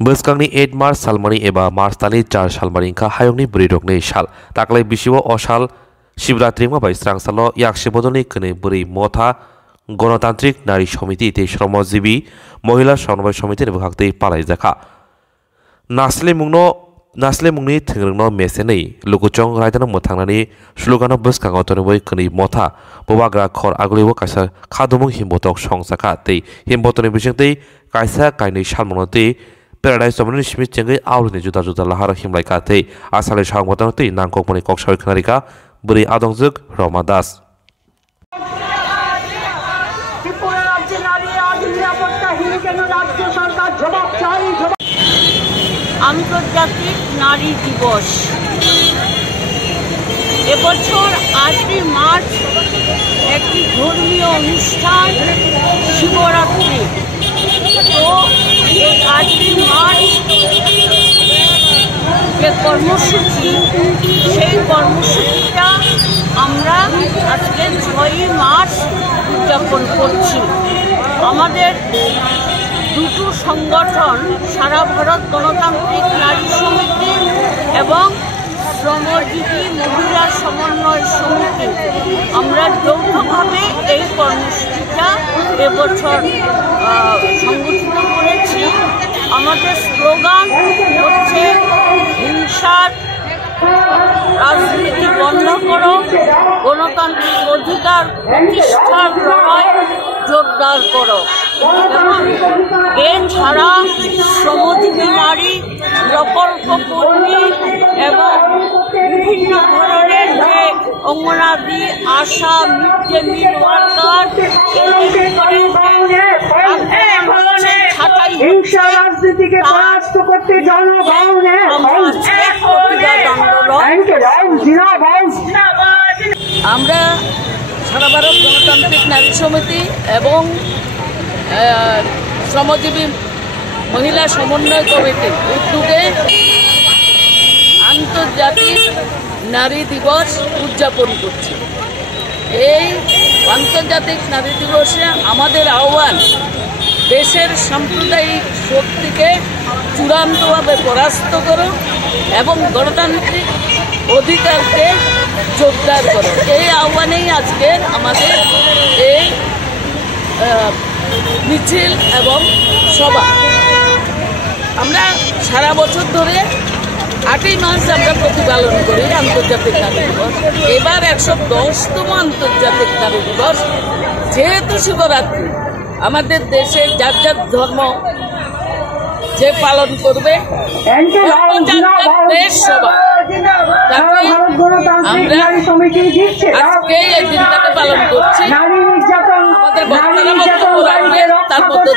Boskangi 8 Mars Salmani eba Mars tali 4 Salmani ka hayongni bridokni shal taklai bisiwo oshal Shivratri ma bai strang salo yakshi bodoni kene buri motha গণতান্ত্রিক নারী সমিতি তে শ্রমজীবী মহিলা সমন্বয় সমিতির বিভাগতে পালাই জাখা নাসলে মুংনি থিंग्रंगनो मेसेनै लुकुचों रायदानो मोथांनानि स्लुगानो बसकांगाव तनबोय कनि मथा बबाग्रा खर आगलिबो कासा खादुमुं हिमबतक संसाखा ते हिमबतनि बिसिंतै कायसा कायनै सालमनते पेराडाइज जमनि स्मिथ चेंगै आवलिनि जुदा जुदा लाहार हिमलायका ते आसाले सावमतनते नांगकमनि कक्साय खनारिका बुरै आदंजुग रमा दास আন্তর্জাতিক নারী দিবস এবছর 8 মার্চ একটি ধর্মীয় অনুষ্ঠান শিবরাত্রি। তো এই 8 মার্চ যে কর্মসূচি সেই কর্মসূচিটা আমরা আজকে 6 মার্চ উদযাপন করছি। আমাদের দুটো সংগঠন সারা ভারত গণতান্ত্রিক নারী সমিতি এবং শ্রমজীবী মহিলা সমন্বয় সমিতি আমরা যৌথভাবে এই কর্মসূচিটা এবছর সংগঠিত করেছি। আমাদের স্লোগান হচ্ছে হিংসার রাজনীতি বন্ধ করো, গণতান্ত্রিক অধিকার প্রতিষ্ঠার লড়াই জোরদার করো। এছাড়া শ্রমজীবী নারী প্রকল্প কর্মী এবং বিভিন্ন ধরনের যে অঙ্গনাদি আশা মিড ডে মিল ওয়ার্কার আমরা সারা ভারত গণতান্ত্রিক নারী সমিতি এবং শ্রমজীবী মহিলা সমন্বয় কমিটির উদ্যোগে আন্তর্জাতিক নারী দিবস উদযাপন করছি। এই আন্তর্জাতিক নারী দিবসে আমাদের আহ্বান দেশের সাম্প্রদায়িক শক্তিকে চূড়ান্তভাবে পরাস্ত করো এবং গণতান্ত্রিক অধিকারকে জোরদার করো। এই আহ্বানেই আজকের আমাদের এই মিছিল এবং সভা। আমরা সারা বছর ধরে 8 মার্চ আমরা প্রতিপালন করি আন্তর্জাতিক নারী দিবস। এবার 110তম আন্তর্জাতিক নারী দিবস। যেহেতু শিবরাত্রি আমাদের দেশে যার যার ধর্ম যে পালন করবে দেশ সভা, আমরা আজকে এই দিনটাকে পালন করছি। আমাদের বক্তারা বক্তব্য রাখবেন, তার মধ্যে